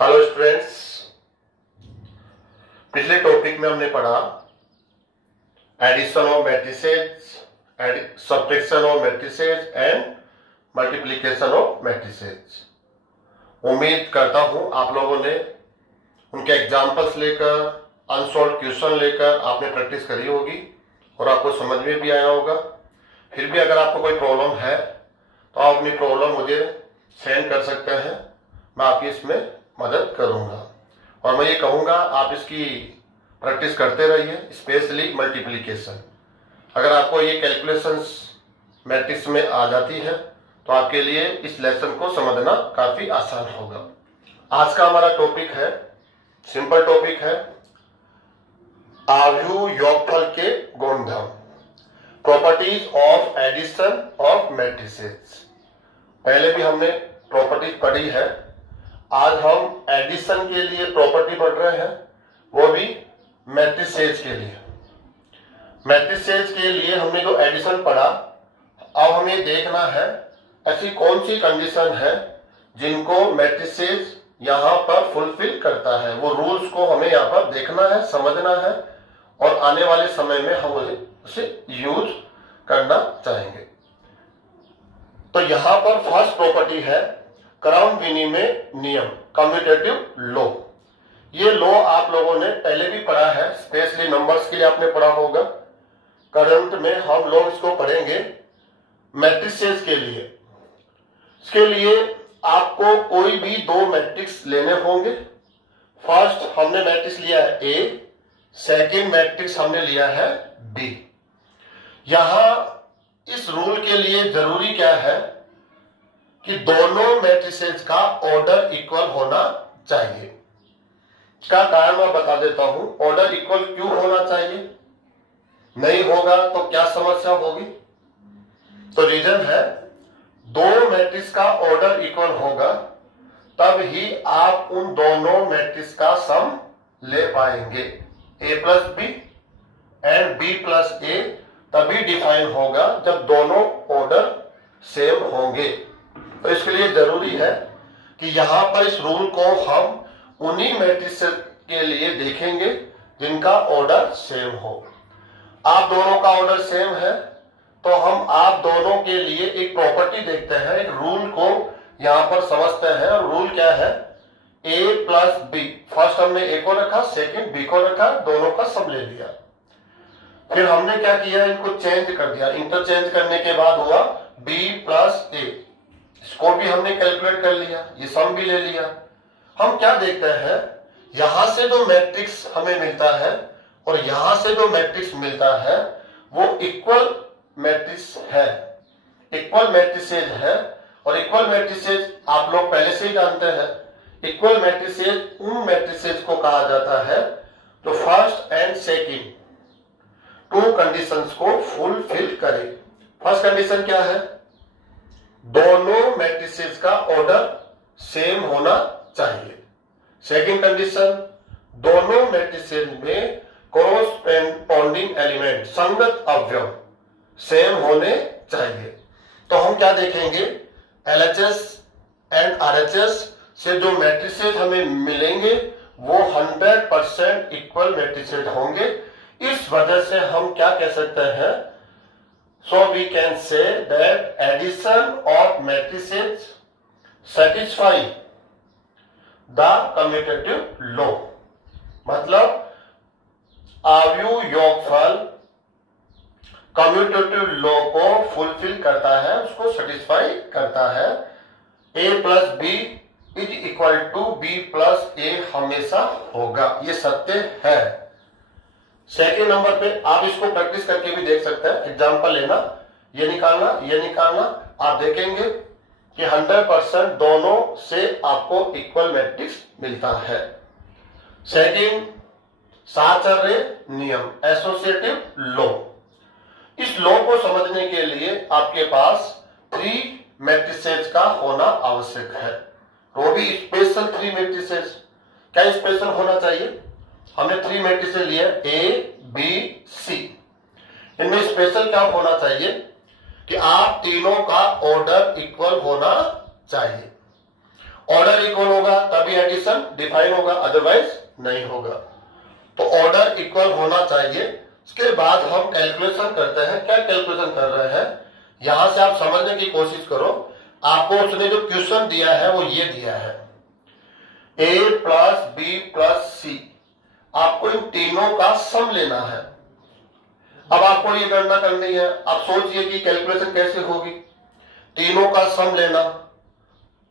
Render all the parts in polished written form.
Hello students, पिछले topic में हमने पढ़ा addition of matrices, subtraction of matrices and multiplication of matrices. उम्मीद करता हूं आप लोगों ने उनके एग्जांपल्स लेकर, अनसॉल्व क्वेश्चन लेकर आपने प्रैक्टिस करी होगी और आपको समझ में भी आया होगा। फिर भी अगर आपको कोई प्रॉब्लम है तो आप अपनी प्रॉब्लम मुझे सेंड कर सकते हैं, मैं आपकी इसमें मदद करूंगा। और मैं ये कहूंगा आप इसकी प्रैक्टिस करते रहिए, स्पेशली मल्टीप्लिकेशन। अगर आपको ये कैलकुलेशंस मैट्रिक्स में आ जाती है तो आपके लिए इस लेसन को समझना काफी आसान होगा। आज का हमारा टॉपिक है, सिंपल टॉपिक है, आव्यूह योगफल के गुणधर्म, properties of addition of matrices. पहले भी हमने प्रॉपर्टीज पढ़ी है, आज हम एडिशन के लिए प्रॉपर्टी पढ़ रहे हैं, वो भी मैट्रिसेस के लिए। मैट्रिसेस के लिए हमने जो एडिशन पढ़ा, अब हमें देखना है ऐसी कौन सी कंडीशन है जिनको मैट्रिसेस यहां पर फुलफिल करता है। वो रूल्स को हमें यहां पर देखना है, समझना है और आने वाले समय में हम उसे यूज करना चाहेंगे। तो यहां पर फर्स्ट प्रॉपर्टी है क्राउन विनिमय नियम, कम्यूटेटिव लॉ। ये लॉ आप लोगों ने पहले भी पढ़ा है, स्पेशली नंबर्स के लिए आपने पढ़ा होगा। करंट में हम लोग इसको पढ़ेंगे मैट्रिसेस के लिए। इसके लिए आपको कोई भी दो मैट्रिक्स लेने होंगे। फर्स्ट हमने मैट्रिक्स लिया है ए, सेकेंड मैट्रिक्स हमने लिया है बी। यहां इस रूल के लिए जरूरी क्या है कि दोनों मैट्रिसेस का ऑर्डर इक्वल होना चाहिए। इसका कारण मैं बता देता हूं। ऑर्डर इक्वल क्यों होना चाहिए, नहीं होगा तो क्या समस्या होगी। तो रीजन है, दो मैट्रिक्स का ऑर्डर इक्वल होगा तब ही आप उन दोनों मैट्रिक्स का सम ले पाएंगे। A plus B and B plus A तभी डिफाइन होगा जब दोनों ऑर्डर सेम होंगे। तो इसके लिए जरूरी है कि यहां पर इस रूल को हम उन्हीं मैट्रिक्स के लिए देखेंगे जिनका ऑर्डर सेम हो। आप दोनों का ऑर्डर सेम है तो हम आप दोनों के लिए एक प्रॉपर्टी देखते हैं, एक रूल को यहां पर समझते हैं। और रूल क्या है, ए प्लस बी, फर्स्ट हमने ए को रखा, सेकंड बी को रखा, दोनों का सम ले लिया। फिर हमने क्या किया, इनको चेंज कर दिया। इंटरचेंज करने के बाद हुआ बी प्लस ए, इसको भी हमने कैलकुलेट कर लिया, ये सम भी ले लिया। हम क्या देखते हैं, यहां से जो मैट्रिक्स हमें मिलता है और यहां से जो मैट्रिक्स मिलता है वो इक्वल मैट्रिक्स है, इक्वल मैट्रिसेस है। और इक्वल मैट्रिसेस आप लोग पहले से ही जानते हैं, इक्वल मैट्रिसेस उन मैट्रिसेस को कहा जाता है जो first and second to conditions को फुलफिल करे। फर्स्ट कंडीशन क्या है, दोनों मैट्रिसेस का ऑर्डर सेम होना चाहिए। सेकंड कंडीशन, दोनों मैट्रिसेस में कोरोस्पोंडिंग एलिमेंट, संगत अवयव सेम होने चाहिए। तो हम क्या देखेंगे, एलएचएस एंड आरएचएस से जो मैट्रिसेस हमें मिलेंगे वो 100% इक्वल मैट्रिसेस होंगे। इस वजह से हम क्या कह सकते हैं, so we can say that addition of matrices satisfy the commutative law। मतलब आव्यूह योगफल कम्यूटेटिव लॉ को फुलफिल करता है, उसको सेटिस्फाई करता है। A plus B is equal to B plus A हमेशा होगा, ये सत्य है। सेकेंड नंबर पे आप इसको प्रैक्टिस करके भी देख सकते हैं। एग्जांपल लेना, ये निकालना, ये निकालना, आप देखेंगे कि 100% दोनों से आपको इक्वल मैट्रिक्स मिलता है। सेकेंड, साहचर्य नियम, एसोसिएटिव लॉ। इस लॉ को समझने के लिए आपके पास 3 मैट्रिसेस का होना आवश्यक है, वो भी स्पेशल 3 मैट्रिसेस। क्या स्पेशल होना चाहिए, हमने 3 मैट्रिसेस लिए ए बी सी, इनमें स्पेशल क्या होना चाहिए कि आप तीनों का ऑर्डर इक्वल होना चाहिए। ऑर्डर इक्वल होगा तभी एडिशन डिफाइन होगा, अदरवाइज नहीं होगा। तो ऑर्डर इक्वल होना चाहिए। उसके बाद हम कैलकुलेशन करते हैं। क्या कैलकुलेशन कर रहे हैं, यहां से आप समझने की कोशिश करो। आपको उसने जो क्वेश्चन दिया है वो ये दिया है, a प्लस बी प्लस सी, आपको इन तीनों का सम लेना है। अब आपको ये गणना करनी है। आप सोचिए कि कैलकुलेशन कैसे होगी। तीनों का सम लेना,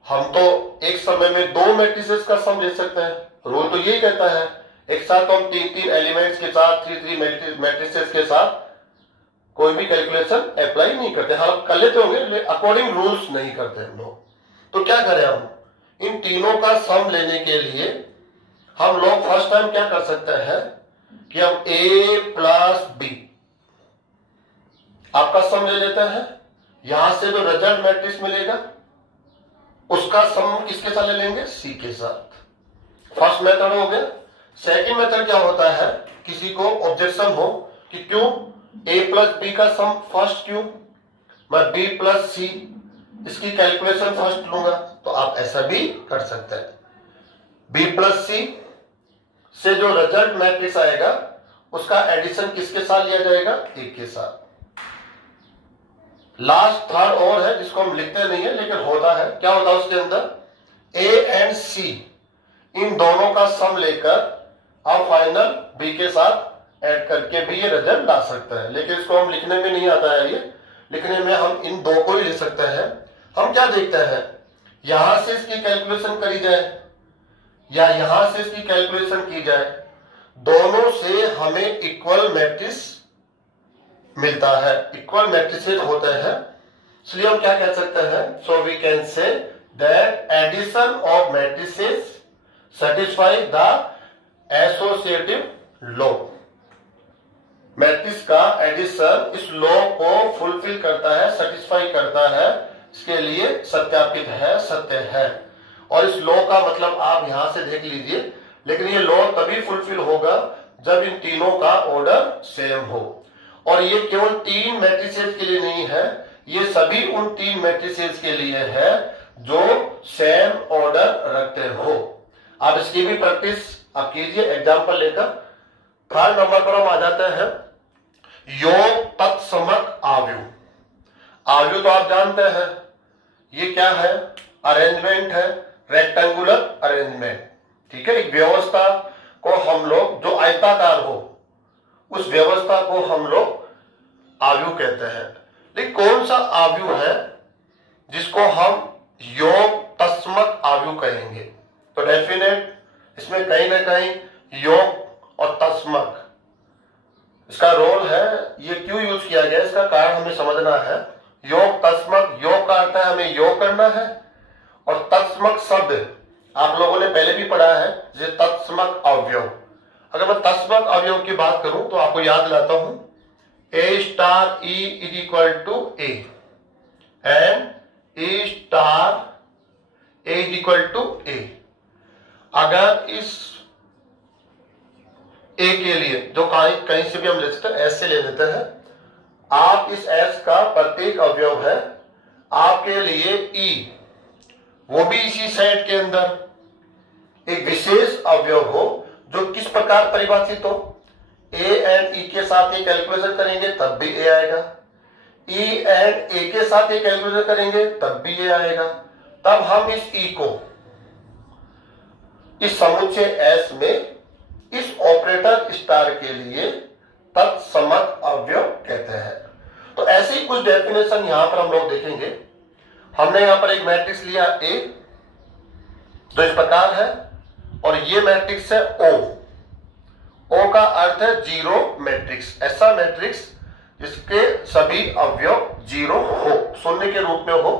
हम तो एक समय में दो मैट्रिसेस का सम ले सकते हैं, रूल तो यही कहता है। एक साथ तो हम तीन तीन एलिमेंट्स के साथ, थ्री मैट्रिसेस के साथ कोई भी कैलकुलेशन अप्लाई नहीं करते। हाँ कर लेते होंगे, अकॉर्डिंग रूल्स नहीं करते हम लोग। तो क्या करें हम, इन तीनों का सम लेने के लिए हम लोग फर्स्ट टाइम क्या कर सकते हैं कि हम a प्लस बी आपका सम ले लेते हैं। यहां से जो रिजल्ट मैट्रिक्स मिलेगा उसका सम किसके साथ ले लेंगे, c के साथ। फर्स्ट मेथड हो गया। सेकंड मेथड क्या होता है, किसी को ऑब्जेक्शन हो कि क्यों a प्लस बी का सम फर्स्ट, क्यों मैं b प्लस सी इसकी कैलकुलेशन फर्स्ट लूंगा, तो आप ऐसा भी कर सकते हैं। b प्लस सी से जो रिजल्ट मैट्रिक्स आएगा उसका एडिशन किसके साथ लिया जाएगा, a के साथ। लास्ट थर्ड और है जिसको हम लिखते नहीं है लेकिन होता है। क्या होता है उसके अंदर, a एंड c इन दोनों का सम लेकर आप फाइनल b के साथ ऐड करके भी ये रिजल्ट ला सकते हैं। लेकिन इसको हम लिखने में नहीं आता है, ये लिखने में हम इन दो को ही ले सकते हैं। हम क्या देखते हैं, यहां से इसकी कैलकुलेशन करी जाए या यहां से इसकी कैलकुलेशन की जाए, दोनों से हमें इक्वल मैट्रिक्स मिलता है, इक्वल मैट्रिसेस होते हैं। इसलिए हम क्या कह सकते हैं, so we can say that addition of matrices satisfy the associative law. Matrix का एडिशन इस लॉ को फुलफिल करता है, सेटिस्फाई करता है, इसके लिए सत्यापित है, सत्य है। और इस लॉ का मतलब आप यहां से देख लीजिए, लेकिन ये लॉ तभी फुलफिल होगा जब इन तीनों का ऑर्डर सेम हो। और ये केवल तीन मैट्रिसेस के लिए नहीं है, ये सभी उन तीन मैट्रिसेस के लिए है जो सेम ऑर्डर रखते हो। आप इसकी भी प्रैक्टिस आप कीजिए एग्जाम्पल लेकर। थर्ड नंबर पर हम आ जाते हैं, योग तत्समक आव्यूह। आव्यूह तो आप जानते हैं ये क्या है, अरेंजमेंट है, रेक्टेंगुलर अरेंजमेंट। ठीक है, एक व्यवस्था को हम लोग जो आयताकार हो उस व्यवस्था को हम लोग आव्यूह कहते हैं। लेकिन कौन सा आव्यूह है जिसको हम योग तत्समक आव्यूह कहेंगे, तो डेफिनेट इसमें कहीं ना कहीं योग और तत्समक इसका रोल है। ये क्यों यूज किया गया इसका कारण हमें समझना है। योग तत्समक, योग का अर्थ है हमें योग करना है, और तत्समक शब्द आप लोगों ने पहले भी पढ़ा है जैसे तत्समक अवयव। अगर मैं तत्समक अवयव की बात करूं तो आपको याद दिलाता हूं, A star E is equal to A and A star A is equal to A। अगर इस A के लिए जो कहीं से भी हम ले सकते हैं, S से ले लेते हैं, आप इस S का प्रत्येक अवयव है आपके लिए E, वो भी इसी सेट के अंदर एक विशेष अवयव हो जो किस प्रकार परिभाषित हो, A एंड E के साथ ये कैलकुलेशन करेंगे तब भी A आएगा, E एंड A के साथ ये कैलकुलेशन करेंगे तब भी A आएगा। तब हम इस E को इस समुच्चय S में इस ऑपरेटर स्टार के लिए तत्समक अवयव कहते हैं। तो ऐसे ही कुछ डेफिनेशन यहां पर हम लोग देखेंगे। हमने यहां पर एक मैट्रिक्स लिया A जो इस प्रकार है, और ये मैट्रिक्स है O। O का अर्थ है जीरो मैट्रिक्स, ऐसा मैट्रिक्स जिसके सभी अवयव जीरो हो, शून्य के रूप में हो।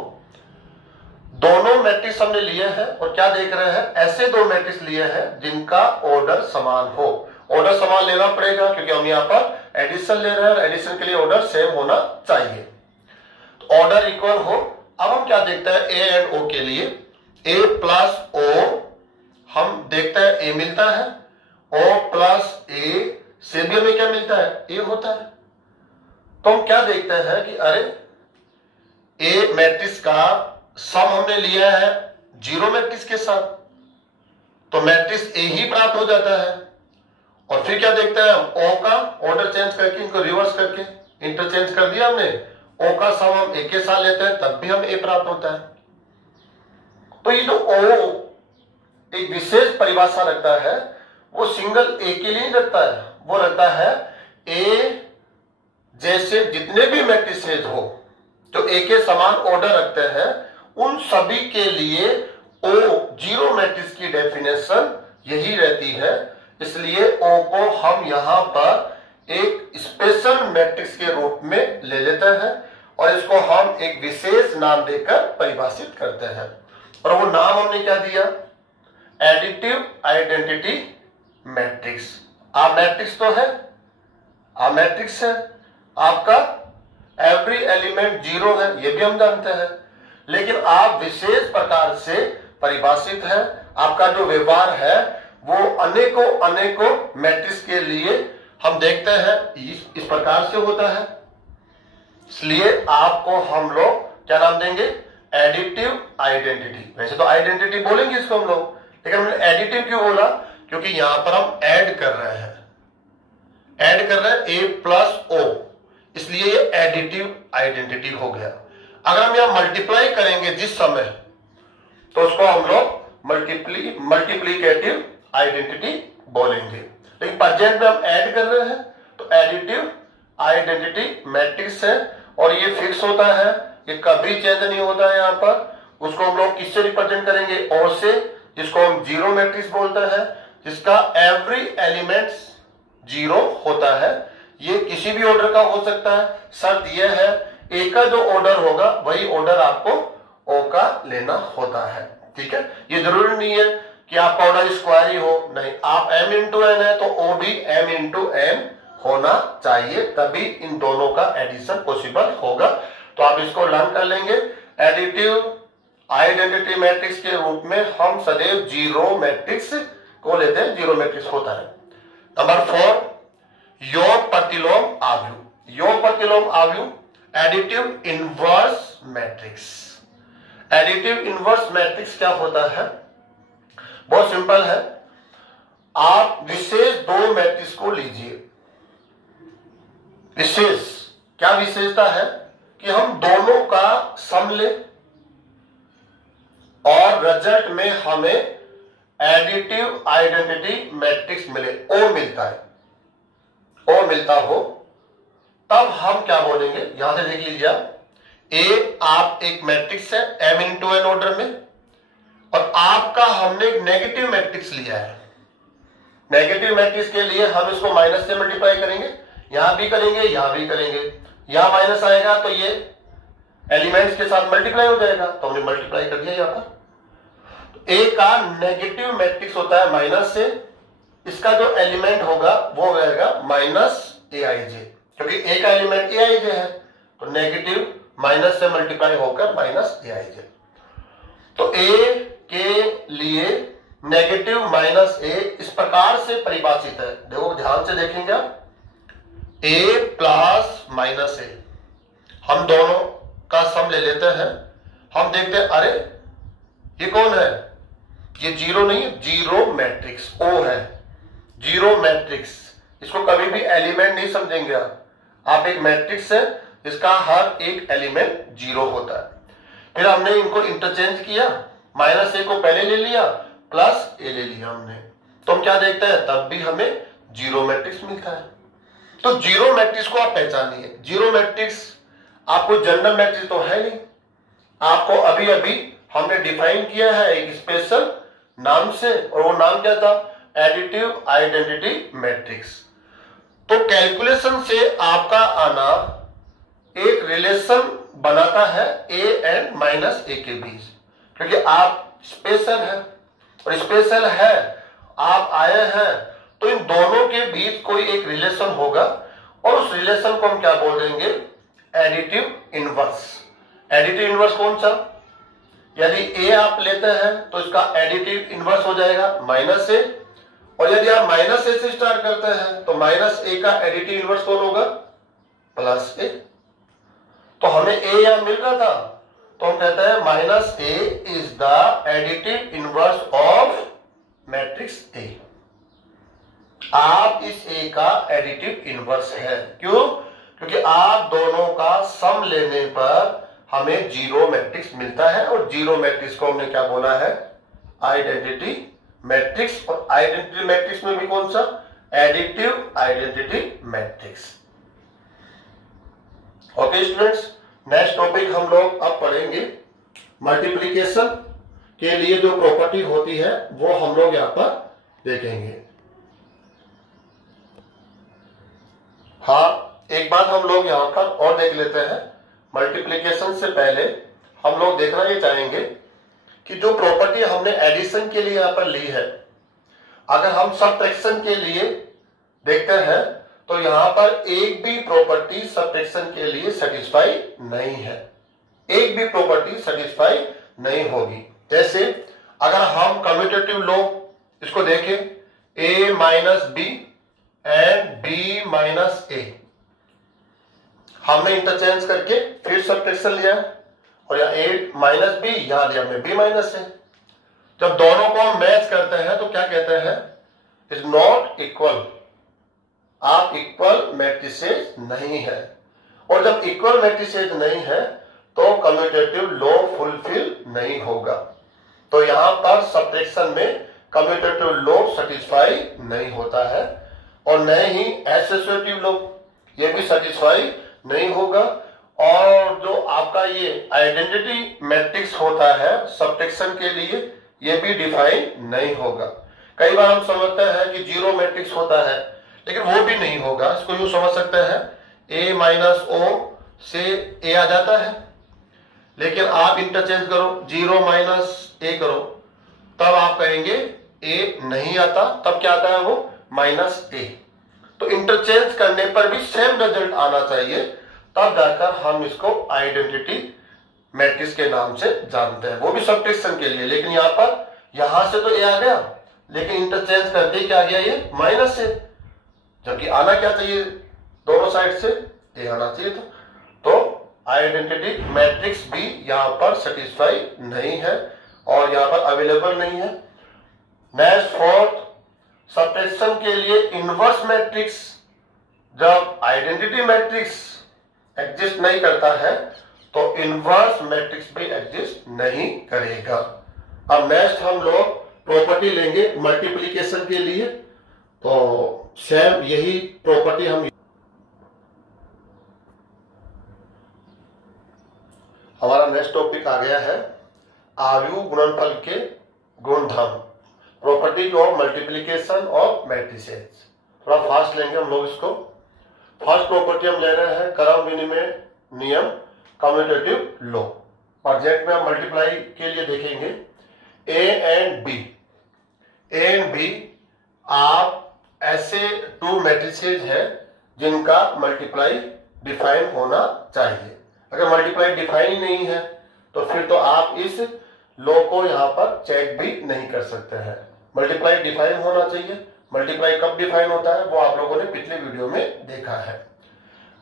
दोनों मैट्रिक्स हमने लिए हैं और क्या देख रहे हैं, ऐसे दो मैट्रिक्स लिए हैं जिनका ऑर्डर समान हो। ऑर्डर समान लेना पड़ेगा क्योंकि हम यहाँ पर एडिशन ले रहे हैं, एडिशन के लिए ऑर्डर सेम होना चाहिए, तो ऑर्डर इक्वल हो। अब हम क्या देखते हैं A एंड O के लिए, A प्लस O हम देखते हैं A मिलता है, O प्लस A से भी हमें क्या मिलता है, A होता है। तो हम क्या देखते हैं कि अरे A मैट्रिक्स का सम हमने लिया है जीरो मैट्रिक्स के साथ, तो मैट्रिक्स ए ही प्राप्त हो जाता है। और फिर क्या देखते हैं हम, ओ का ऑर्डर चेंज करके, इनको रिवर्स करके इंटरचेंज कर दिया हमने, ओ का सम हम ए के साथ लेते हैं तब भी हम ए प्राप्त होता है। तो ये जो ओ एक विशेष परिभाषा रखता है वो सिंगल ए के लिए रखता है, वो रखता है ए जैसे जितने भी मैट्रिसेज हो जो ए के समान ऑर्डर रखते हैं उन सभी के लिए ओ जीरो मैट्रिक्स की डेफिनेशन यही रहती है। इसलिए ओ को हम यहां पर एक स्पेशल मैट्रिक्स के रूप में ले लेते हैं और इसको हम एक विशेष नाम देकर परिभाषित करते हैं। और वो नाम हमने क्या दिया, एडिटिव आइडेंटिटी मैट्रिक्स। आप मैट्रिक्स तो है, आप मैट्रिक्स है, आपका एवरी एलिमेंट जीरो है, ये भी हम जानते हैं, लेकिन आप विशेष प्रकार से परिभाषित है। आपका जो व्यवहार है वो अनेकों अनेकों मैट्रिक्स के लिए हम देखते हैं इस प्रकार से होता है। इसलिए आपको हम लोग क्या नाम देंगे, एडिटिव आइडेंटिटी। वैसे तो आइडेंटिटी बोलेंगे इसको हम लोग, लेकिन हमने एडिटिव क्यों बोला, क्योंकि यहां पर हम ऐड कर रहे हैं, ऐड कर रहे हैं ए प्लस ओ, इसलिए ये एडिटिव आइडेंटिटी हो गया। अगर हम यहां मल्टीप्लाई करेंगे जिस समय, तो उसको हम लोग मल्टीप्लीकेटिव आइडेंटिटी बोलेंगे। लेकिन प्रेजेंट में हम ऐड कर रहे हैं तो एडिटिव आइडेंटिटी मैट्रिक्स है और ये फिक्स होता है, ये कभी चेंज नहीं होता है। यहां पर उसको हम लोग किससे रिप्रेजेंट करेंगे, और से, जिसको हम जीरो मैट्रिक्स बोलते हैं, जिसका एवरी एलिमेंट्स जीरो होता है। ये किसी भी ऑर्डर का हो सकता है, शर्त यह है ए का जो ऑर्डर होगा वही ऑर्डर आपको ओ का लेना होता है। ठीक है, ये जरूरी नहीं है कि आपका ऑर्डर स्क्वायर ही हो, नहीं, आप m इंटू एन है तो ओ भी m इंटू m होना चाहिए, तभी इन दोनों का एडिशन पॉसिबल होगा। तो आप इसको लर्न कर लेंगे। एडिटिव आइडेंटिटी मैट्रिक्स के रूप में हम सदैव जीरो मैट्रिक्स को लेते हैं, जीरो मैट्रिक्स होता है। नंबर 4, योग प्रतिलोम आव्यूह। योग प्रतिलोम आव्यूह additive inverse matrix. Additive inverse matrix क्या होता है, बहुत सिंपल है। आप विशेष दो मैट्रिक्स को लीजिए, विशेष क्या विशेषता है कि हम दोनों का सम ले और रिजल्ट में हमें एडिटिव आइडेंटिटी मैट्रिक्स मिले, ओ मिलता है, ओ मिलता हो, तब हम क्या बोलेंगे, यहां से देख लीजिए आप, ए आप एक मैट्रिक्स है m इंटू एन ऑर्डर में, और आपका हमने एक नेगेटिव मैट्रिक्स लिया है। नेगेटिव मैट्रिक्स के लिए हम इसको माइनस से मल्टीप्लाई करेंगे, यहां भी करेंगे, यहां भी करेंगे, यहां माइनस आएगा तो ये एलिमेंट्स के साथ मल्टीप्लाई हो जाएगा, तो हमने मल्टीप्लाई कर दिया यहां पर। तो ए का नेगेटिव मैट्रिक्स होता है माइनस से, इसका जो एलिमेंट होगा वो रहेगा माइनस ए आई जे, क्योंकि ए का एलिमेंट ए आई जे है, तो नेगेटिव माइनस से मल्टीप्लाई होकर माइनस ए आई जे। तो ए के लिए नेगेटिव माइनस ए इस प्रकार से परिभाषित है, देखो ध्यान से देखेंगे आप, ए प्लस माइनस ए, हम दोनों का सम ले लेते हैं, हम देखते हैं अरे ये कौन है, ये जीरो नहीं है, जीरो मैट्रिक्स ओ है, जीरो मैट्रिक्स। इसको कभी भी एलिमेंट नहीं समझेंगे आप एक मैट्रिक्स है इसका हर एक एलिमेंट जीरो होता है। फिर हमने इनको इंटरचेंज किया, माइनस ए को पहले ले लिया, प्लस ए ले लिया हमने, तो हम क्या देखते हैं, तब भी हमें जीरो मैट्रिक्स मिलता है। तो जीरो मैट्रिक्स को आप पहचानिए। जीरो मैट्रिक्स आपको जनरल मैट्रिक्स तो है नहीं, आपको अभी अभी हमने डिफाइन किया है एक स्पेशल नाम से, और वो नाम क्या था, एडिटिव आइडेंटिटी मैट्रिक्स। तो कैलकुलेशन से आपका आना एक रिलेशन बनाता है ए एंड माइनस ए के बीच, क्योंकि आप स्पेशल है और स्पेशल है, आप आए हैं, तो इन दोनों के बीच कोई एक रिलेशन होगा, और उस रिलेशन को हम क्या बोल देंगे, एडिटिव इनवर्स। एडिटिव इनवर्स कौन सा, यदि ए आप लेते हैं तो इसका एडिटिव इनवर्स हो जाएगा माइनस ए, और यदि आप माइनस ए से स्टार्ट करते हैं तो माइनस ए का एडिटिव इनवर्स कौन होगा, प्लस ए। तो हमें ए यहां मिल रहा था, तो हम कहते हैं minus A is the additive inverse of matrix A. आप इस ए का एडिटिव इनवर्स है। क्यों? क्योंकि आप दोनों का सम लेने पर हमें जीरो मैट्रिक्स मिलता है, और जीरो मैट्रिक्स को हमने क्या बोला है? Identity matrix. और आइडेंटिटी मैट्रिक्स में भी कौन सा? Additive identity matrix. Okay students, next topic हम लोग अब पढ़ेंगे मल्टीप्लिकेशन के लिए जो प्रॉपर्टी होती है वो हम लोग यहां पर देखेंगे। हाँ, एक बात हम लोग यहां पर और देख लेते हैं। मल्टीप्लिकेशन से पहले हम लोग देखना ये चाहेंगे कि जो प्रॉपर्टी हमने एडिशन के लिए यहां पर ली है, अगर हम सब्ट्रैक्शन के लिए देखते हैं तो यहां पर एक भी प्रॉपर्टी सब्ट्रैक्शन के लिए सेटिस्फाई नहीं है। एक भी प्रॉपर्टी सेटिस्फाई नहीं होगी। जैसे अगर हम कम्यूटेटिव लॉ इसको देखें, a minus b and b minus a, हमने इंटरचेंज करके फिर सब्ट्रैक्शन लिया, और यहाँ a माइनस बी, यहां लिया हमने b माइनस a। जब दोनों को हम मैच करते हैं तो क्या कहते हैं? Is not equal. आप इक्वल मैट्रिसेस नहीं है, और जब इक्वल मैट्रिसेस नहीं है तो कम्यूटेटिव लॉ फुलफिल नहीं होगा। तो यहां पर सब्ट्रैक्शन में कम्यूटेटिव लॉ सेटिस्फाई नहीं होता है, और न ही एसोसिएटिव लॉ ये भी सेटिस्फाई नहीं होगा। और जो आपका ये आइडेंटिटी मैट्रिक्स होता है सब्ट्रैक्शन के लिए, ये भी डिफाइन नहीं होगा। कई बार हम समझते हैं कि जीरो मैट्रिक्स होता है, लेकिन वो भी नहीं होगा। इसको यूं समझ सकते हैं, a माइनस ओ से a आ जाता है, लेकिन आप इंटरचेंज करो, जीरो माइनस ए करो, तब आप कहेंगे a नहीं आता, तब क्या आता है वो? माइनस ए। तो इंटरचेंज करने पर भी सेम रिजल्ट आना चाहिए, तब जाकर हम इसको आइडेंटिटी मैट्रिक्स के नाम से जानते हैं, वो भी सब्ट्रैक्शन के लिए। लेकिन यहाँ पर यहां से तो ए आ गया, लेकिन इंटरचेंज करते क्या गया? ये माइनस से, जबकि आना क्या चाहिए? दोनों साइड से ए आना चाहिए था। तो आइडेंटिटी मैट्रिक्स भी यहां पर सेटिस्फाई नहीं है, और यहां पर अवेलेबल नहीं है। नेक्स्ट फोर्थ, सब्ट्रैक्शन के लिए इनवर्स मैट्रिक्स, जब आइडेंटिटी मैट्रिक्स एग्जिस्ट नहीं करता है तो इनवर्स मैट्रिक्स भी एग्जिस्ट नहीं करेगा। अब नेक्स्ट हम लोग प्रॉपर्टी लेंगे मल्टीप्लिकेशन के लिए, तो सेम यही प्रॉपर्टी हम, हमारा नेक्स्ट टॉपिक आ गया है आव्यूह गुणनफल के गुणधर्म, properties of multiplication of matrices. थोड़ा फास्ट लेंगे हम लोग इसको। फर्स्ट प्रॉपर्टी हम ले रहे हैं क्रम विनिमय नियम, कम्यूटेटिव लॉ। प्रोजेक्ट में हम मल्टीप्लाई के लिए देखेंगे a and b. A and b आप ऐसे टू मैट्रिसेस है जिनका मल्टीप्लाई डिफाइन होना चाहिए। अगर मल्टीप्लाई डिफाइन ही नहीं है तो फिर तो आप इस लॉ को यहां पर चेक भी नहीं कर सकते हैं। मल्टीप्लाई डिफाइन होना चाहिए। मल्टीप्लाई कब डिफाइन होता है वो आप लोगों ने पिछले वीडियो में देखा है।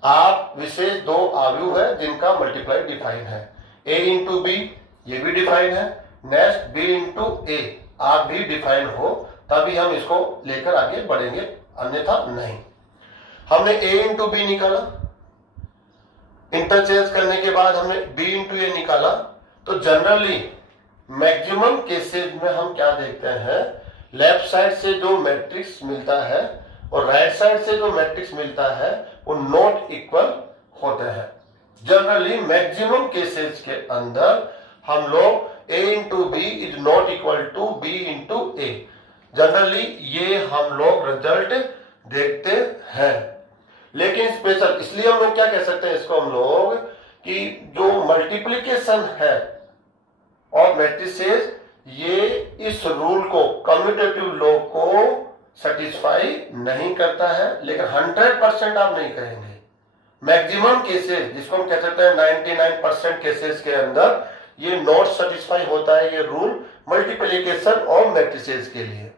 आप विशेष दो आव्यूह है जिनका मल्टीप्लाई डिफाइन है, a इंटू बी, ये भी डिफाइन है। नेक्स्ट b इंटू ए, आप भी डिफाइन हो तभी हम इसको लेकर आगे बढ़ेंगे, अन्यथा नहीं। हमने a इंटू बी निकाला, इंटरचेंज करने के बाद हमने b इंटू ए निकाला। तो जनरली मैक्सिमम केसेस में हम क्या देखते हैं, लेफ्ट साइड से जो मैट्रिक्स मिलता है और राइट साइड से जो मैट्रिक्स मिलता है वो नॉट इक्वल होते हैं। जनरली मैक्सिमम केसेस के अंदर हम लोग a into B is not equal to b into a, generally ये हम लोग रिजल्ट देखते हैं। लेकिन स्पेशल इसलिए हम लोग क्या कह सकते हैं इसको हम लोग कि जो मल्टीप्लिकेशन है और मैट्रिसेस, ये इस रूल को, कम्यूटेटिव लॉ को सेटिस्फाई नहीं करता है। लेकिन 100% आप नहीं कहेंगे, मैक्सिमम केसेस जिसको हम कह सकते हैं 99% केसेस के अंदर ये नॉट सेटिस्फाई होता है ये रूल मल्टीप्लिकेशन और मैट्रिसेस के लिए,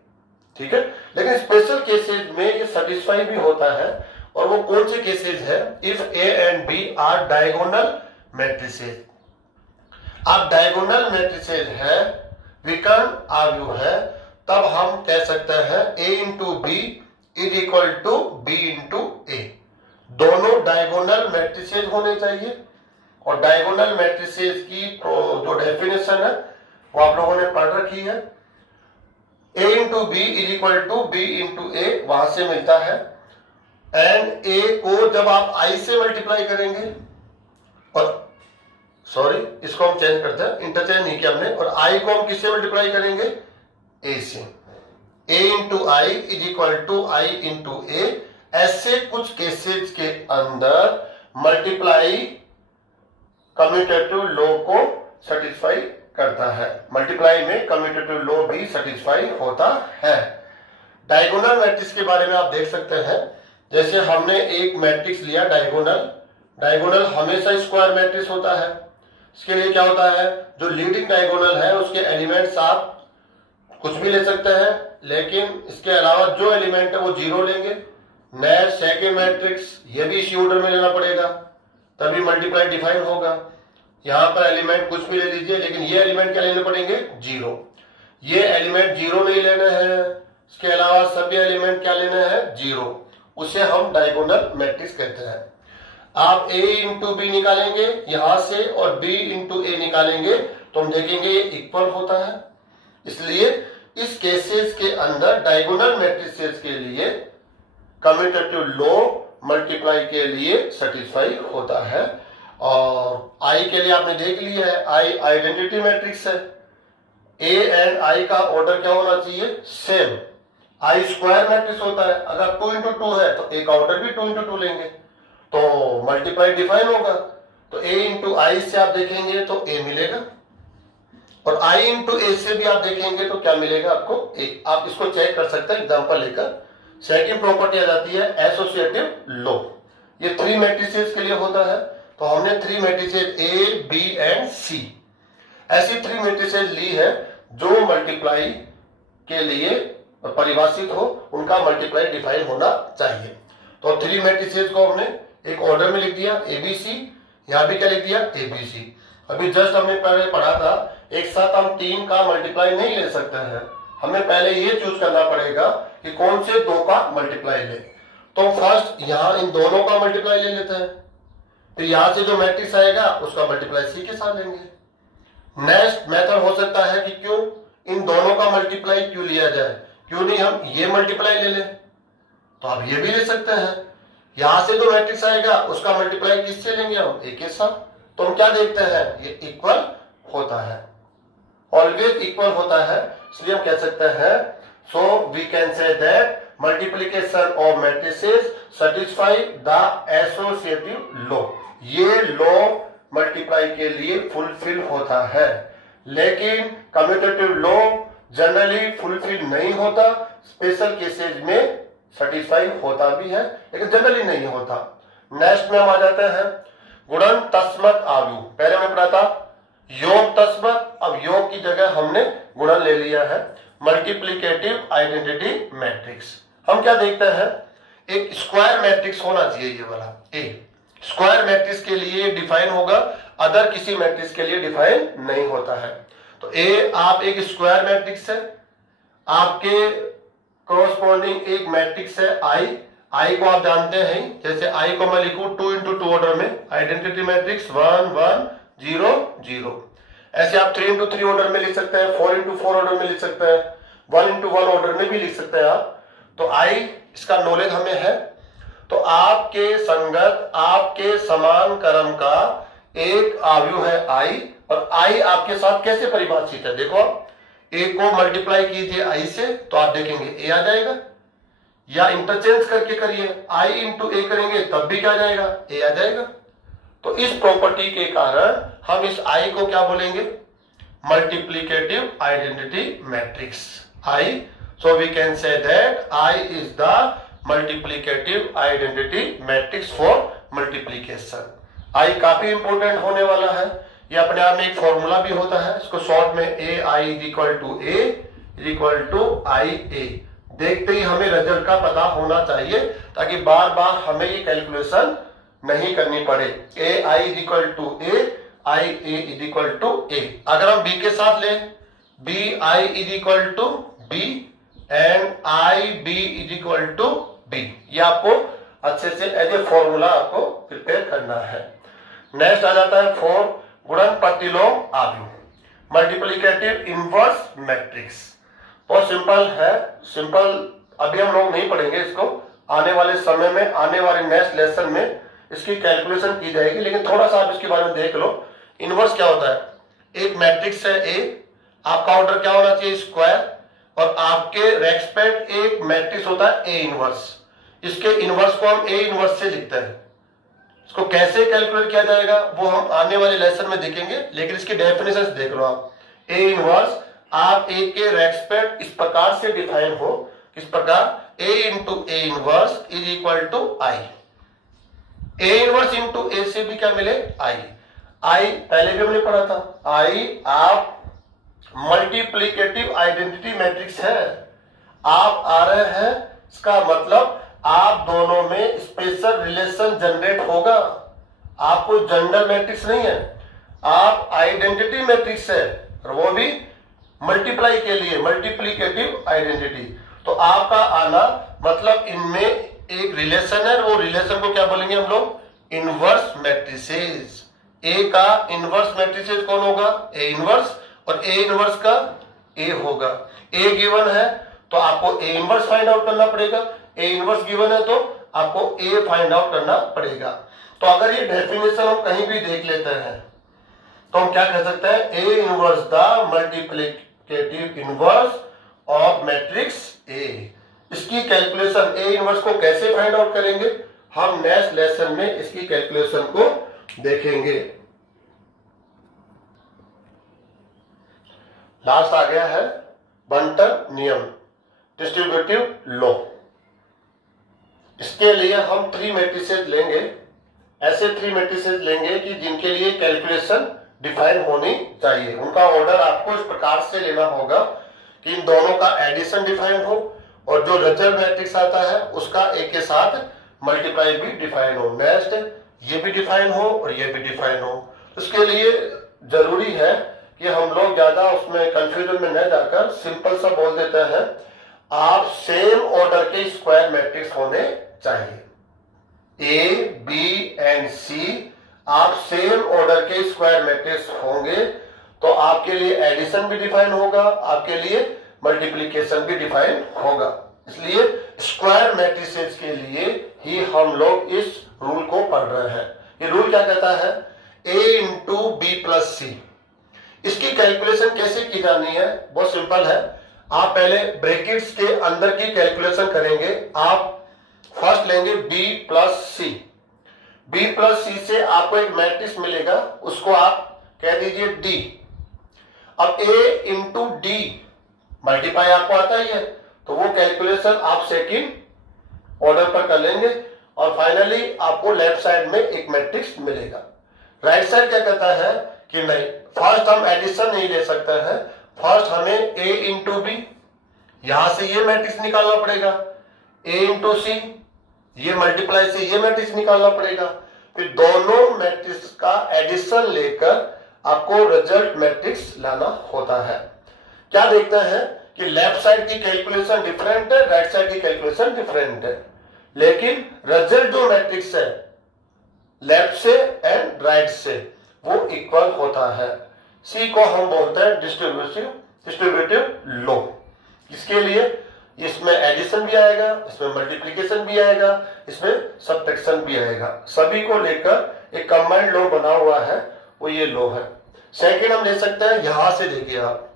ठीक है। लेकिन स्पेशल केसेस में ये सेटिस्फाई भी होता है, और वो कौन से केसेस है, if a and b are diagonal matrices. अब डायगोनल मैट्रिसेज है, विकर्ण आव्यूह है, तब हम कह सकते हैं A into B is equal to B into A. दोनों डायगोनल मैट्रिसेज होने चाहिए, और डायगोनल मैट्रिसेज की जो डेफिनेशन है वो आप लोगों ने पढ़ रखी है। A into B is equal to B into A वहां से मिलता है, एंड A को जब आप I से मल्टीप्लाई करेंगे, और सॉरी इसको हम चेंज करते हैं, इंटरचेंज नहीं किया हमने, और I को हम किससे मल्टीप्लाई करेंगे? A से। A into I is equal to I into A. ऐसे कुछ केसेस के अंदर मल्टीप्लाई कम्यूटेटिव लॉ को सेटिस्फाई करता है, मल्टीप्लाई में कम्यूटेटिव लॉ भी सेटिस्फाई होता है। डायगोनल मैट्रिक्स के बारे में आप देख सकते हैं, जैसे हमने एक मैट्रिक्स लिया डायगोनल, डायगोनल हमेशा स्क्वायर मैट्रिक्स होता है। इसके लिए क्या होता है, जो लीडिंग डायगोनल है उसके एलिमेंट्स आप कुछ भी ले सकते हैं, लेकिन इसके अलावा जो एलिमेंट है वो जीरो लेंगे। नेक्स्ट सेकेंड मैट्रिक्स ये भी इसी ऑर्डर में लेना पड़ेगा, तभी मल्टीप्लाई डिफाइन होगा। यहां पर एलिमेंट कुछ भी ले लीजिए, लेकिन ये एलिमेंट क्या लेने पड़ेंगे? जीरो। ये एलिमेंट जीरो नहीं लेना है, इसके अलावा सभी एलिमेंट क्या लेना है? जीरो। उसे हम डायगोनल मैट्रिक्स कहते हैं। आप A इंटू बी निकालेंगे यहां से और B इंटू ए निकालेंगे तो हम देखेंगे ये इक्वल होता है। इसलिए इस केसेस के अंदर डायगोनल मैट्रिसेस के लिए कम्यूटेटिव लॉ मल्टीप्लाई के लिए सेटिस्फाई होता है। और I के लिए आपने देख लिया है, I आइडेंटिटी मैट्रिक्स है। A एंड I का ऑर्डर क्या होना चाहिए? सेम। I स्क्वायर मैट्रिक्स होता है, अगर 2 इंटू 2 है तो A का ऑर्डर भी 2 इंटू 2 लेंगे तो मल्टीप्लाई डिफाइन होगा। तो A इंटू आई से आप देखेंगे तो A मिलेगा, और I इंटू ए से भी आप देखेंगे तो क्या मिलेगा आपको? A। आप इसको चेक कर सकते हैं एग्जांपल लेकर। सेकंड प्रॉपर्टी आ जाती है एसोसिएटिव लॉ। ये 3 मैट्रिसेस के लिए होता है, तो हमने 3 matrices A, B and C ऐसी 3 मैट्रिसेस ली है जो मल्टीप्लाई के लिए परिभाषित हो, उनका मल्टीप्लाई डिफाइन होना चाहिए। तो 3 मैट्रिसेस को हमने एक ऑर्डर में लिख दिया ABC, यहां भी क्या लिख दिया? ABC। अभी जस्ट हमने पहले पढ़ा था, एक साथ हम 3 का मल्टीप्लाई नहीं ले सकते हैं, हमें पहले ये चूज करना पड़ेगा कि कौन से 2 का मल्टीप्लाई ले। तो फर्स्ट यहां इन दोनों का मल्टीप्लाई ले लेते हैं, फिर यहां से जो मैट्रिक्स आएगा उसका मल्टीप्लाई C के साथ लेंगे। नेक्स्ट मेथड हो सकता है कि क्यों इन दोनों का मल्टीप्लाई क्यों लिया जाए, क्यों नहीं हम ये मल्टीप्लाई ले लें, तो आप ये भी ले सकते हैं। यहां से जो मैट्रिक्स आएगा उसका मल्टीप्लाई किससे लेंगे? हम A के साथ। तो हम क्या देखते हैं? ये इक्वल होता है, ऑलवेज इक्वल होता है, इसलिए हम कह सकते हैं so we can say that multiplication of matrices satisfy the associative law. ये लॉ मल्टीप्लाई के लिए फुलफिल होता है, लेकिन कम्यूटेटिव लॉ जनरली फुलफिल नहीं होता, स्पेशल केसेस में सेटिस्फाई होता भी है लेकिन जनरली नहीं होता। नेक्स्ट में हम आ जाते हैं गुणन तस्मत आव्यूह। पहले मैं पढ़ा था योग तस्मत, अब योग की जगह हमने गुणन ले लिया है। मल्टीप्लिकेटिव आइडेंटिटी मैट्रिक्स हम क्या देखते हैं? एक स्क्वायर मैट्रिक्स होना चाहिए, ये वाला A स्क्वायर मैट्रिक्स के लिए डिफाइन होगा, अदर किसी मैट्रिक्स के लिए डिफाइन नहीं होता है। तो A आप एक स्क्वायर मैट्रिक्स है, आपके कोरस्पॉन्डिंग एक मैट्रिक्स है I को आप जानते हैं, जैसे I को मैं लिखूं 2 इंटू 2 ऑर्डर में, आइडेंटिटी मैट्रिक्स 1 1 0 0। ऐसे आप 3 इंटू 3 ऑर्डर में लिख सकते हैं, 4 इंटू 4 ऑर्डर में लिख सकते हैं, 1 इंटू 1 ऑर्डर में भी लिख सकते हैं आप। तो I इसका नॉलेज हमें है। तो आपके संगत आपके समान क्रम का एक आव्यूह है I, और I आपके साथ कैसे परिभाषित है? देखो A को मल्टीप्लाई कीजिए I से तो आप देखेंगे A आ जाएगा, या इंटरचेंज करके करिए I इंटू A करेंगे तब भी क्या आ जाएगा? A आ जाएगा। तो इस प्रॉपर्टी के कारण हम इस I को क्या बोलेंगे? Multiplicative identity matrix I। So we can say that I is the multiplicative identity matrix for multiplication. I काफी इंपोर्टेंट होने वाला है, ये अपने आप में एक फॉर्मूला भी होता है, इसको शॉर्ट में AI is equal to I A। देखते ही हमें रिजल्ट का पता होना चाहिए ताकि बार बार हमें ये कैलकुलेशन नहीं करनी पड़े। AI is equal to A I A is equal to A. अगर हम बी के साथ लें, B I is equal to B and I B is equal to B. ये आपको अच्छे से एज ए फॉर्मूला आपको प्रिपेयर करना है। नेक्स्ट आ जाता है 4 गुणन प्रतिलोम आव्यूह, मल्टीप्लिकेटिव इनवर्स मैट्रिक्स। बहुत सिंपल है, सिंपल अभी हम लोग नहीं पढ़ेंगे इसको, आने वाले समय में, आने वाले नेक्स्ट लेसन में इसकी कैलकुलेशन की जाएगी, लेकिन थोड़ा सा आप इसके बारे में देख लो। इनवर्स क्या होता है? एक मैट्रिक्स है ए, आपका ऑर्डर क्या होना चाहिए? स्क्वायर, और आपके रेस्पेक्ट एक मैट्रिक्स होता है ए इनवर्स। इसके इनवर्स को हम ए इनवर्स से लिखते हैं। इसको कैसे कैलकुलेट किया जाएगा वो हम आने वाले लेसन में देखेंगे, लेकिन इसकी डेफिनेशन देख लो आप। ए इनवर्स आप ए के रेस्पेक्ट इस प्रकार से डिफाइन हो, इस प्रकार A into A inverse is equal to I. A inverse into A से भी क्या मिले? आई। आई पहले भी हमने पढ़ा था, आई आप मल्टीप्लिकेटिव आइडेंटिटी मैट्रिक्स है। आप आ रहे हैं, इसका मतलब आप दोनों में स्पेशल रिलेशन जनरेट होगा। आप कोई जनरल मैट्रिक्स नहीं है, आप आइडेंटिटी मैट्रिक्स है, और वो भी मल्टीप्लाई के लिए, मल्टीप्लिकेटिव आइडेंटिटी। तो आपका आना मतलब इनमें एक रिलेशन है, वो रिलेशन को क्या बोलेंगे हम लोग? Inverse matrices. ए का इनवर्स मैट्रिसेस कौन होगा? ए इनवर्स, और ए इनवर्स का ए होगा। ए गिवन है तो आपको ए इनवर्स फाइंड आउट करना पड़ेगा, ए इनवर्स गिवन है तो आपको ए फाइंड आउट करना पड़ेगा। तो अगर ये डेफिनेशन हम कहीं भी देख लेते हैं तो हम क्या कह सकते हैं? A inverse the multiplicative inverse of matrix A. इसकी कैलकुलेशन ए इनवर्स को कैसे फाइंड आउट करेंगे, हम नेक्स्ट लेसन में इसकी कैलकुलेशन को देखेंगे। लास्ट आ गया है बंटन नियम, डिस्ट्रीब्यूटिव लॉ। इसके लिए हम 3 मैट्रिसेस लेंगे, ऐसे 3 मैट्रिसेस लेंगे कि जिनके लिए कैलकुलेशन डिफाइन होनी चाहिए। उनका ऑर्डर आपको इस प्रकार से लेना होगा कि इन दोनों का एडिशन डिफाइन हो, और जो रिजल्ट मैट्रिक्स आता है उसका एक के साथ मल्टीप्लाई भी डिफाइन हो। नेक्स्ट ये भी डिफाइन हो और ये भी डिफाइन हो। इसके लिए जरूरी है कि हम लोग ज्यादा उसमें कंफ्यूजन में न जाकर सिंपल सा बोल देते हैं, आप सेम ऑर्डर के स्क्वायर मैट्रिक्स होने चाहिए। ए बी एंड सी आप सेम ऑर्डर के स्क्वायर मैट्रिक्स होंगे तो आपके लिए एडिशन भी डिफाइन होगा, आपके लिए मल्टीप्लीकेशन भी डिफाइन होगा। इसलिए स्क्वायर मैट्रिसेस के लिए ही हम लोग इस रूल को पढ़ रहे हैं। ये रूल क्या कहता है? ए इंटू बी प्लस सी। इसकी कैलकुलेशन कैसे की जानी है? बहुत सिंपल है। आप पहले ब्रैकेट्स के अंदर की कैलकुलेशन करेंगे। आप फर्स्ट लेंगे b प्लस सी। b प्लस सी से आपको एक मैट्रिक्स मिलेगा, उसको आप कह दीजिए d। अब a इंटू डी मल्टीप्लाई आपको आता ही है, तो वो कैलकुलेशन आप सेकंड ऑर्डर पर कर लेंगे, और फाइनली आपको लेफ्ट साइड में एक मैट्रिक्स मिलेगा। राइट साइड क्या कहता है कि नहीं, फर्स्ट हम एडिशन नहीं ले सकते हैं, फर्स्ट हमें a इंटू बी, यहां से ये मैट्रिक्स निकालना पड़ेगा, a इंटू सी, ये मल्टीप्लाई से ये मैट्रिक्स निकालना पड़ेगा, फिर दोनों मैट्रिक्स का एडिशन लेकर आपको रिजल्ट मैट्रिक्स लाना होता है। क्या देखते हैं कि लेफ्ट साइड की कैलकुलेशन डिफरेंट है, राइट साइड की कैलकुलेशन डिफरेंट है, लेकिन रिजल्ट जो मैट्रिक्स है लेफ्ट से एंड राइट से वो इक्वल होता है। सी को हम बोलते हैं डिस्ट्रीब्यूटिव लॉ। इसके लिए इसमें एडिशन भी आएगा, इसमें मल्टीप्लिकेशन भी आएगा, इसमें सब्ट्रैक्शन भी आएगा, सभी को लेकर एक कंबाइंड लॉ बना हुआ है, वो ये लॉ है। सेकंड हम ले सकते हैं, यहां से देखिए आप,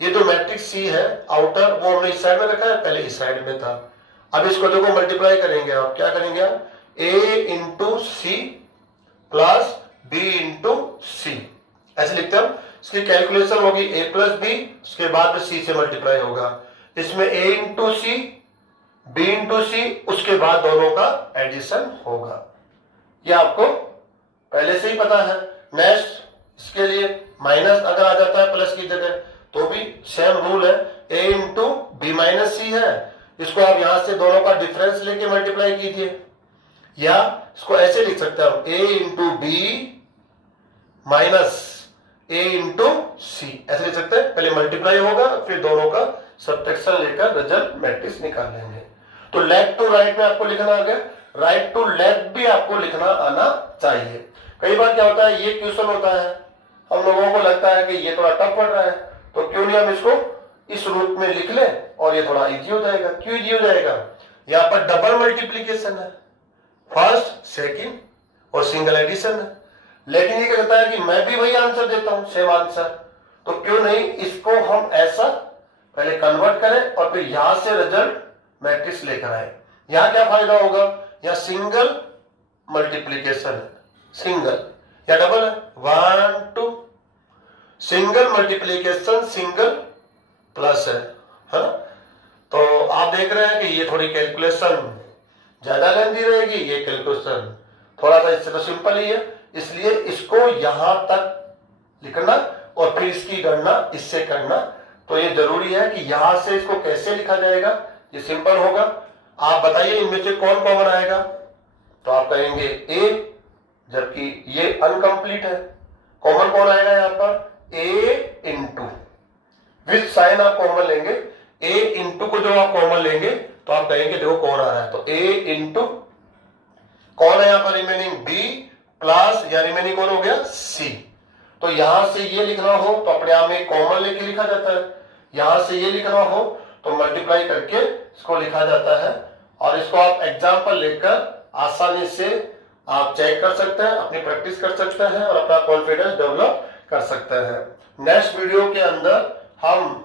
ये जो मैट्रिक्स सी है आउटर, वो हमने इस साइड में रखा है, पहले इस साइड में था। अब इसको देखो मल्टीप्लाई करेंगे आप, क्या करेंगे आप? A into C plus B into C, ऐसे लिखते हैं। इसकी कैलकुलेशन होगी ए प्लस बी, उसके बाद में सी से मल्टीप्लाई होगा। इसमें ए इंटू सी, बी इंटू सी, उसके बाद दोनों का एडिशन होगा। ये आपको पहले से ही पता है। नेक्स्ट इसके लिए माइनस अगर आ जाता है प्लस की जगह तो भी सेम रूल है, ए इंटू बी माइनस सी है, इसको आप यहां से दोनों का डिफरेंस लेके मल्टीप्लाई कीजिए, या इसको ऐसे लिख सकते हैं हम, ए इंटू बी माइनस ए इंटू सी, ऐसे लिख सकते हैं। पहले मल्टीप्लाई होगा, फिर दोनों का सब्ट्रैक्शन लेकर रिजल्ट मैट्रिक्स निकालेंगे। तो लेफ्ट टू राइट में आपको लिखना आ गया, राइट टू लेफ्ट भी आपको लिखना आना चाहिए। कई बार क्या होता है, ये क्वेश्चन होता है, हम लोगों को लगता है कि ये थोड़ा टफ पड़ रहा है, तो क्यों नहीं हम इसको इस रूप में लिख लें और ये थोड़ा इजी हो जाएगा। क्यों इजी हो जाएगा, यहाँ पर डबल मल्टीप्लीकेशन है, फर्स्ट सेकंड और सिंगल एडिशन है। लेकिन ये क्या कहता है कि मैं भी वही आंसर देता हूं, सेम आंसर, तो क्यों नहीं इसको हम ऐसा पहले कन्वर्ट करें और फिर यहां से रिजल्ट मैट्रिक्स लेकर आए। यहां क्या फायदा होगा, यहां सिंगल मल्टीप्लीकेशन है, सिंगल या डबल है, 1 2, सिंगल मल्टीप्लीकेशन सिंगल प्लस है ना। तो आप देख रहे हैं कि ये थोड़ी कैलकुलेशन ज्यादा लेंदी रहेगी, ये कैलकुलेशन थोड़ा सा इससे तो सिंपल ही है, इसलिए इसको यहां तक लिखना और फिर इसकी गणना इससे करना। तो ये जरूरी है कि यहां से इसको कैसे लिखा जाएगा, ये सिंपल होगा। आप बताइए इनमें से कौन कॉमन आएगा, तो आप कहेंगे ए, जबकि ये अनकंप्लीट है। कॉमन कौन आएगा यहाँ पर, ए इंटू, विथ साइन आप कॉमन लेंगे, ए इंटू को जो आप कॉमन लेंगे तो आप कहेंगे देखो कौन आ रहा है, तो ए इंटू कौन है यहाँ पर रिमेनिंग, बी प्लस या रिमेनिंग कौन हो गया, सी। तो यहां से ये लिखना हो तो अपने आप में कॉमन लेके लिखा जाता है, यहां से ये लिखना हो तो मल्टीप्लाई करके इसको लिखा जाता है। और इसको आप एग्जाम्पल लेकर आसानी से आप चेक कर सकते हैं, अपनी प्रैक्टिस कर सकते हैं और अपना कॉन्फिडेंस डेवलप कर सकते हैं। नेक्स्ट वीडियो के अंदर हम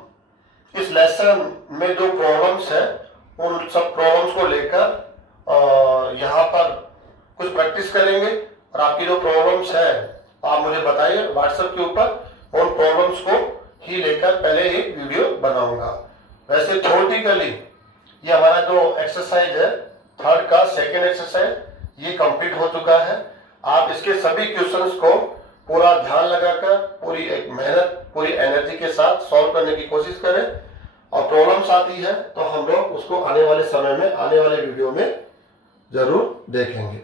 इस लेसन में जो प्रॉब्लम्स है उन सब प्रॉब्लम्स को लेकर यहाँ पर कुछ प्रैक्टिस करेंगे और आपकी जो प्रॉब्लम्स है आप मुझे बताइए व्हाट्सएप के ऊपर, उन प्रॉब्लम्स को ही लेकर पहले एक वीडियो बनाऊंगा। वैसे थ्योरेटिकली ये हमारा जो एक्सरसाइज है थर्ड का सेकेंड एक्सरसाइज ये कंप्लीट हो चुका है। आप इसके सभी क्वेश्चंस को पूरा ध्यान लगाकर पूरी एक मेहनत पूरी एनर्जी के साथ सॉल्व करने की कोशिश करें, और प्रॉब्लम्स आती है तो हम लोग उसको आने वाले समय में आने वाले वीडियो में जरूर देखेंगे।